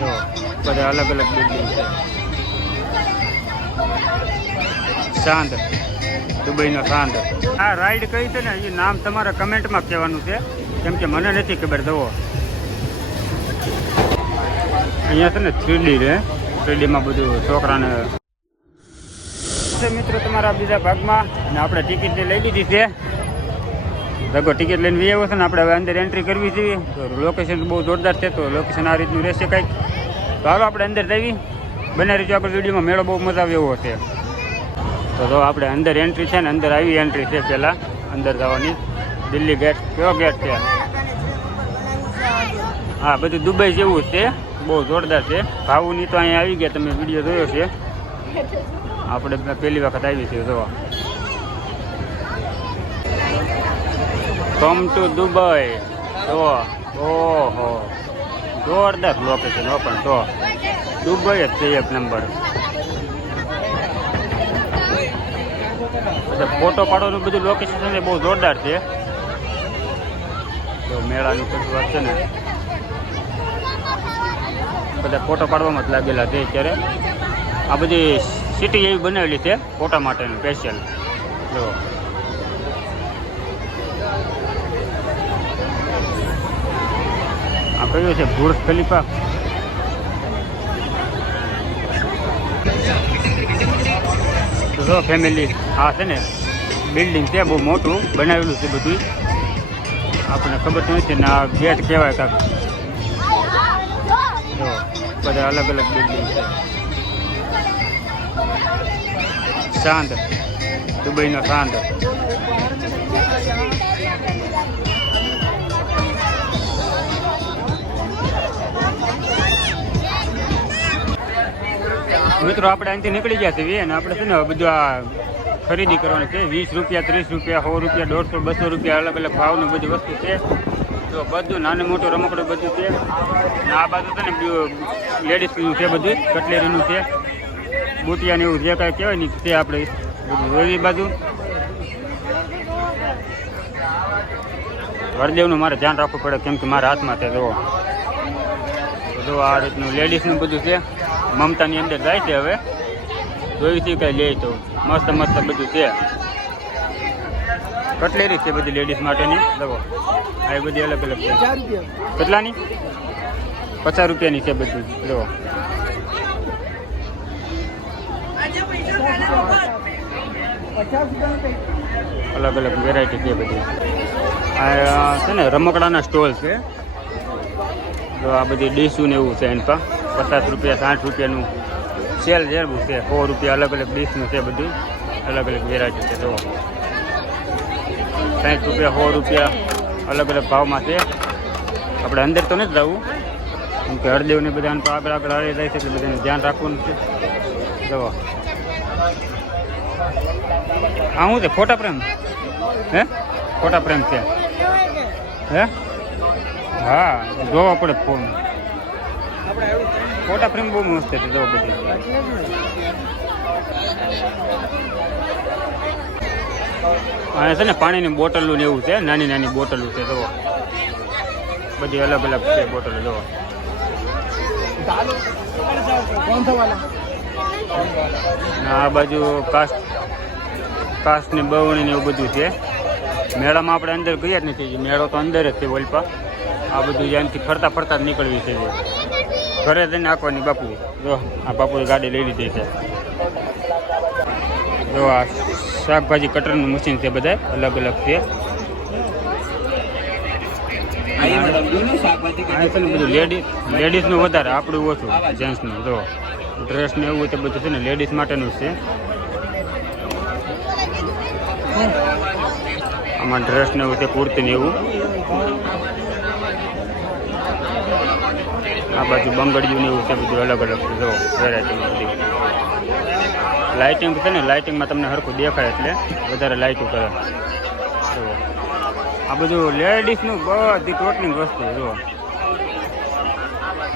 જો બધા અલગ અલગ બિલ્ડિંગ છે. શાંત દુબઈનો શાંત આ રાઈડ કઈ છે ને એ નામ તમારે કમેન્ટમાં કહેવાનું છે. કેમ કે મને નથી ખબર જવો અહીંયા છે ને થ્રીડી રે થ્રીડીમાં બધું છોકરાને મિત્રો, તમારા બીજા ભાગમાં. આપણે ટિકિટ લઈ લીધી છે. લગો ટિકિટ લઈને વી આવ્યો છે ને આપણે હવે અંદર એન્ટ્રી કરવી જોઈએ તો લોકેશન બહુ જોરદાર છે, તો લોકેશન આ રીતનું રહેશે કંઈક. તો હાલો આપણે અંદર જઈએ. બને રીતે આપણે વિડીયોમાં. મેળો બહુ મજા આવે એવો છે. તો જો આપણે અંદર એન્ટ્રી છે ને, અંદર આવી એન્ટ્રી છે પહેલાં. અંદર જવાની. દિલ્હી ગેટ કયો ગેટ છે? હા, બધું દુબઈ જેવું છે. બહુ જોરદાર છે. ભાવુની તો અહીંયા આવી ગયા. તમે વીડિયો જોયો છે. આપણે પહેલી વખત આવી છે જોવા કમ ટુ દુબઈ તો ઓહો. જોરદાર લોકેશન ઓપન તો દુબઈ જ છે એક નંબર ફોટો પાડવાનું બધું લોકેશન છે બહુ જોરદાર છે. તો મેળાની શરૂઆત છે ને. બધા ફોટો પાડવામાં જ લાગેલા છે અત્યારે. આ બધી સિટી એવી બનાવેલી છે ફોટા માટેનું સ્પેશિયલ જો. કયું છે બુર્જ ખલીફા. તો જો ફેમિલી આ છે ને બિલ્ડિંગ છે, બહુ મોટું બનાવેલું છે બધું આપણને ખબર તો નથી ને આ ગેટ કહેવાય કાંક. જો, બધા અલગ અલગ બિલ્ડિંગ છે. શાંત દુબઈનો શાંત મિત્રો, આપણે અહીંથી નીકળી ગયા છીએ અને આપણે છે ને બધું આ ખરીદી કરવાની છે. વીસ રૂપિયા, ત્રીસ રૂપિયા, સો રૂપિયા, દોઢસો, બસો રૂપિયા અલગ અલગ ભાવનું બધી વસ્તુ છે. તો બધું નાનું મોટું રમકડું બધું છે. આ બાજુ છે ને લેડીઝનું છે બધું કટલેરીનું છે. બુટિયાને એવું જે કાંઈ કહેવાય ને તે આપણે બધું જોઈ બાજુ. વરદેવનું મારે ધ્યાન રાખવું પડે કેમ કે મારા હાથમાં છે, જુઓ. જો આ રીતનું લેડીઝનું બધું છે. મમતાની અંદર જાય છે હવે. જોઈ છે કઈ લે તો. મસ્ત મસ્ત બધું છે. કટલેરી છે બધી લેડીઝ માટેની. જુઓ આ બધી અલગ અલગ છે. કેટલાની? પચાસ રૂપિયાની છે બધી. જુઓ અલગ અલગ વેરાયટી છે બધી. આ છે ને રમકડાના સ્ટોલ છે. તો આ બધી ડીશું ને એવું છે એની પા પચાસ રૂપિયા, સાઠ રૂપિયાનું સેલ જેવું છે. સો રૂપિયા અલગ અલગ ડીશનું છે બધું. અલગ અલગ વેરાયટી છે તો સાઠ રૂપિયા, સો રૂપિયા અલગ અલગ ભાવમાં છે. આપણે અંદર તો નથી જવું. કેમ કે હરદેવને બધાને તો આગળ આગળ આવી જાય છે, એટલે બધાને ધ્યાન રાખવાનું છે. જવો આ શું છે? ફોટા પ્રેમ? હે? ફોટા પ્રેમ છે. હે? હા, જોવા પડે ફોન. ફોટા ફ્રેમ બહુ મસ્ત છે જો બધી. હા છે ને પાણીની બોટલું ને એવું છે, નાની નાની બોટલું છે જો બધી અલગ અલગ છે બોટલો જો આ બાજુ કાસ્ટ કાસ્ટ ને બવણી ને એવું બધું છે. મેળામાં આપણે અંદર ગયા જ નથી, મેળો તો અંદર જ છે વલપા. આ બધું જ્યાંથી ફરતા ફરતા જ નીકળવી છે. ઘરે જઈને આંકવાની બાપુ. જો, આ બાપુએ ગાડી લઈ લીધી છે. જો, આ શાકભાજી કટરનું મશીન છે બધા અલગ અલગ છે. બધું લેડીઝ લેડીઝનું વધારે, આપણું ઓછું જેન્ટ્સનું જો ડ્રેસ ને એવું તો બધું છે ને લેડીઝ માટેનું છે. આમાં ડ્રેસ ને એવું છે, કુર્તી ને એવું. આ બાજુ બંગડીયું એવું છે, બધું અલગ અલગ જો વેરાયટી બધી. લાઇટિંગ છે ને લાઇટિંગમાં તમને સરખું દેખાય એટલે વધારે લાઇટું કરે જુઓ આ બધું લેડીઝનું બધી ટોટલી વસ્તુ જુઓ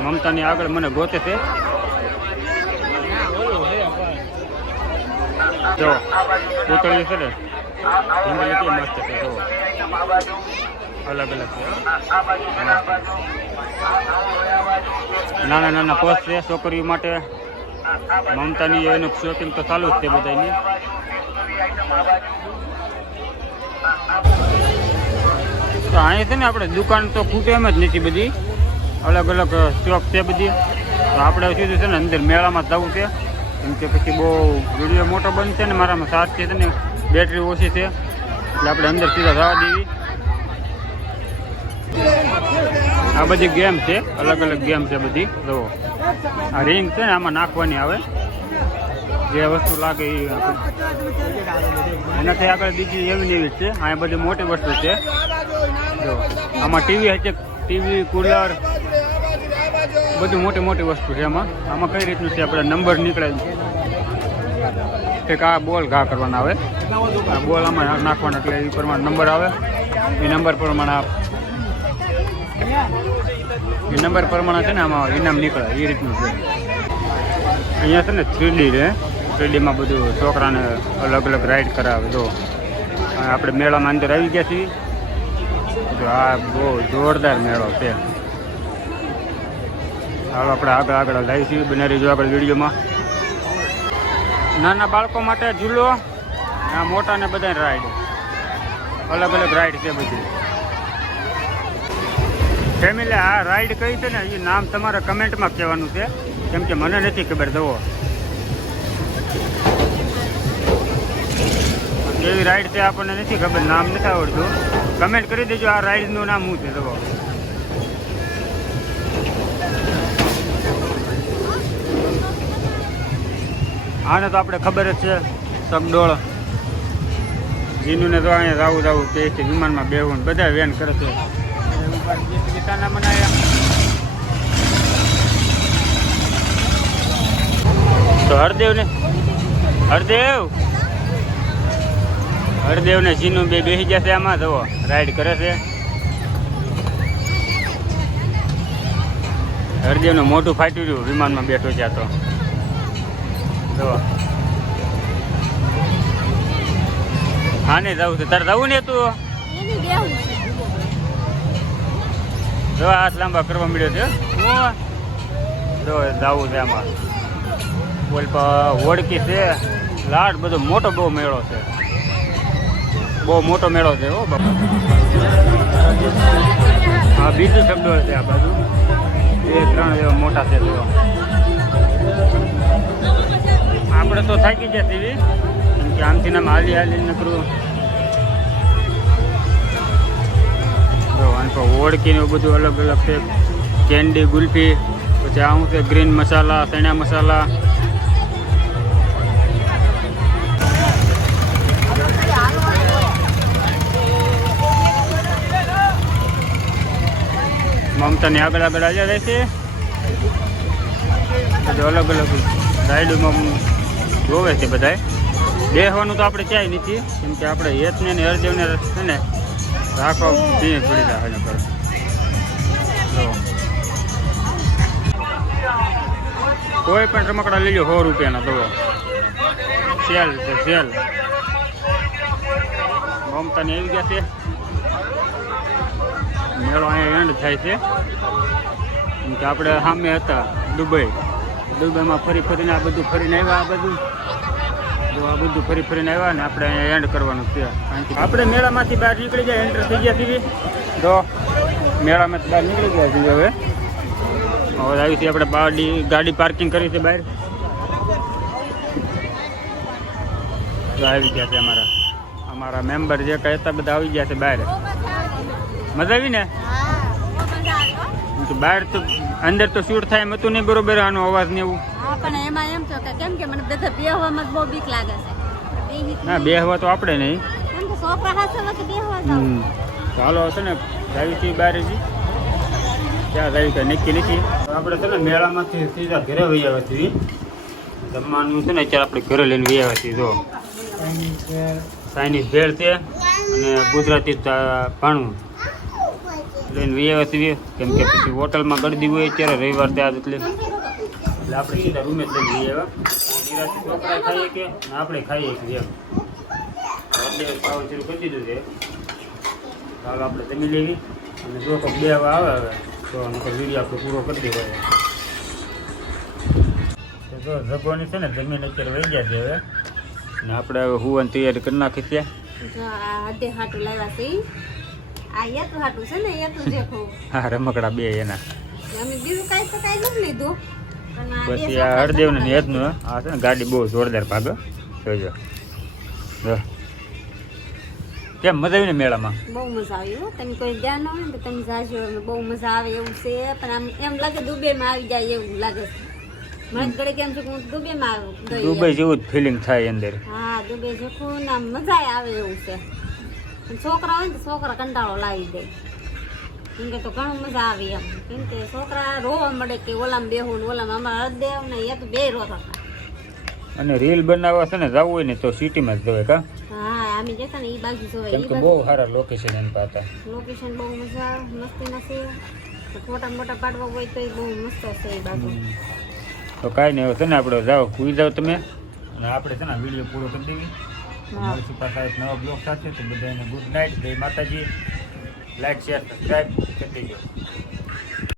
મમતાની આગળ મને ગોતે છે. જો પૂતળી છે ને મસ્ત છે જુઓ અલગ અલગ. નાના નાના પર્સ છે, છોકરીઓ માટે મમતાની એનું શોપિંગ તો ચાલુ જ છે બધાની તો અહીં છે ને આપણે દુકાન તો ખૂટે એમ જ નથી બધી. અલગ અલગ શોપ છે બધી. તો આપણે સીધું છે ને અંદર મેળામાં જવું છે. કેમ કે પછી બહુ વીડિયો મોટો બનશે ને મારામાં સાત છે ને બેટરી ઓછી છે. એટલે આપણે અંદર સીધા જવા દેવી. આ બધી ગેમ છે અલગ અલગ ગેમ છે બધી. જુઓ આ રિંગ છે ને, આમાં નાખવાની આવે. જે વસ્તુ લાગે એ આપણે એનાથી આગળ બીજી એવી ને એવી જ છે. અહીંયા બધી મોટી વસ્તુ છે. જો, આમાં ટીવી હશે ટીવી કુલર બધું મોટી મોટી વસ્તુ છે આમાં. આમાં કઈ રીતનું છે, આપણે નંબર નીકળે. એક આ બોલ ઘા કરવાના આવે. આ બોલ આમાં નાખવાના એટલે એ પ્રમાણે નંબર આવે. એ નંબર પ્રમાણે આ- એ નંબર પ્રમાણે છે ને આમાં ઇનામ નીકળે, એ રીતનું છે. અહીંયા છે ને થ્રીડી છે. થ્રીડીમાં બધું છોકરાને અલગ અલગ રાઈડ કરાવે તો આપણે મેળામાં અંદર આવી ગયા છીએ. જો આ બહુ જોરદાર મેળો છે. હાલો, આપણે આગળ આગળ લાવી છીએ બને રહીજો આગળ વિડીયોમાં. નાના બાળકો માટે ઝૂલો, આ મોટા ને બધા રાઈડ અલગ અલગ રાઈડ છે બધી. ફેમિલી આ રાઈડ કઈ છે ને, એ નામ તમારે કમેન્ટમાં કહેવાનું છે. કેમ કે મને નથી ખબર દવો એવી રાઈડ છે આપણને નથી ખબર, નામ નથી આવડતું. કમેન્ટ કરી દેજો, આ રાઈડનું નામ શું છે દવો આને તો આપણે ખબર જ છે સબડોળ જીનુને તો અહીંયા જવું જવું કે વિમાનમાં બેવું બધા વેન કરે છે. ગીતાના મનાયા તો હરદેવ ને હરદેવ! હરદેવ ને જીનું બે બેસી જશે આમાં જવો રાઈડ કરે છે. હરદેવનું મોટું ફાટ્યું રહ્યું વિમાનમાં બેઠો છે તો. હા ને જવું છે. તારે જવું ને તું. જો હાથ લાંબા કરવા મળ્યો છે જો જવું છે આમાં. બોલ હોડકી છે. લાડ બધો મોટો બહુ મેળો છે. બહુ મોટો મેળો છે, હો, બાપા. હા બીજું શબ્દો છે આ બાજુ. બે ત્રણ એવા મોટા છે જો આપણે તો થાકી કેમ કે આમથી નામ હાલી હાલી નકરું એવું બધું અલગ અલગ છે. કેન્ડી, ગુલ્ફી, પછી આ છે, ગ્રીન મસાલા, ચણા મસાલા. મમતાની આગળ આગળ આવ્યા રહેશે બધું અલગ અલગ રાઈડમાં જોવે છે બધાય. બેસવાનું તો આપણે ક્યાંય નથી. કેમ કે આપણે હેતને ને હરદેવને છે ને રાખવા પીએ પડી જાય હજુ કરો. કોઈ પણ રમકડા લઈ લો, સો રૂપિયાના, તો સેલ છે, સેલ. મમતાની આવી ગયા છે. મેળો અહીંયા એન્ડ થાય છે. કે આપણે સામે હતા, દુબઈ. દુબઈમાં ફરી ફરીને આ બધું ફરીને આવ્યા, આ બધું. તો આ બધું ફરી ફરીને આવ્યા ને આપણે અહીંયા એન્ડ કરવાનું છે. આપણે મેળામાંથી બહાર નીકળી ગયા એન્ટર થઈ ગયા સીધી તો મેળામાંથી બહાર નીકળી ગયા છીએ હવે. હવે આવી હતી આપણે બાડી ગાડી પાર્કિંગ કરી છે બહાર. તો આવી ગયા છે અમારા. અમારા મેમ્બર જે કઈ હતા બધા આવી ગયા છે બહાર. મજા આવી ને? બહાર તો અંદર તો શૂટ થાય એમ હતું નહીં બરોબર આનો અવાજ ને એવું. પણ એમાં એમ છો કે કેમ કે મને બધા બેહવામાં બહુ બીક લાગે છે. ના નહીં. બે હવા તો આપણે નહીં. કેમ કે છોકરા હાથે વચ્ચે બેહવા જાવ ચાલો હશે ને જાવી થી બહાર જી ક્યાં જાવી કઈ નક્કી નથી. આપણે છે ને મેળામાંથી સીધા ઘરે વહી આવ્યા છીએ. જમવાનું છે ને અત્યારે આપણે ઘરે લઈને વહી આવ્યા છીએ જો. ચાઇનીઝ ભેળ છે અને ગુજરાતી ભાણું. લઈને વહી આવ્યા છીએ. કેમ કે પછી હોટલમાં ગળદી હોય અત્યારે રવિવાર ત્યાં એટલે. એટલે આપણે સીધા રૂમે જ લઈ જઈએ નિરાશી છોકરા ખાઈએ કે આપણે ખાઈએ છીએ એમ. એટલે ખાવાનું શરૂ કરી દીધું છે ચાલો આપણે જમી લેવી. અને જો તો બે આવે હવે તો નકર વીડિયો આપણે પૂરો કરી દેવાય તો જો જગોની છે ને જમીન અત્યારે વહી ગયા છે હવે. ને આપણે હવે હુવાની તૈયારી કરી નાખી છે. જો હાટું લાવ્યા છે આ યતું હાટું છે ને યતું જેખું હા રમકડા બે એના. અમે બીજું કાંઈ તો કાંઈ નથી લીધું. પછી આ હળદેવ ને હેતનું આ છે ને ગાડી બહુ જોરદાર ભાગ. જોજો. કેમ મજા આવી ને મેળામાં? બહુ મજા આવી હો. તમે કોઈ ધ્યાન હોય ને તમે જાજો બહુ મજા આવે એવું છે. પણ આમ એમ લાગે દુબઈમાં આવી જાય એવું લાગે છે. મને ઘરે કેમ છે કે હું દુબઈમાં આવી ગઈ દુબઈ જેવું જ ફિલિંગ થાય અંદર. હા દુબઈ જખું ને આમ મજા આવે એવું છે. છોકરા હોય ને છોકરા કંટાળો લાવી દે. કેમ કે તો ઘણું મજા આવે એમ. કેમ કે છોકરા રોવા મળે કે ઓલામાં બેહું ને ઓલામાં અમારા હરદેવ ને એ તો બે રોતા અને રીલ બનાવવા છે ને જવું હોય ને તો સિટીમાં જ જવાય કા? હા અમે જતા ને એ બાજુ જોવાય કેમ કે બહુ સારા લોકેશન એમ પાતા લોકેશન બહુ મજા મસ્તી નથી. ફોટા મોટા પાડવા હોય તો એ બહુ મસ્ત છે એ બાજુ. તો કાંઈ નહીં છે ને આપણે જાઓ કુઈ જાઓ તમે. અને આપણે છે ને વીડિયો પૂરો કરી દેવી. મળશું પાછા એક નવા બ્લોગ સાથે તો બધાને ગુડ નાઇટ જય માતાજી. લાઈક શેર સબસ્ક્રાઈબ કરી દેજો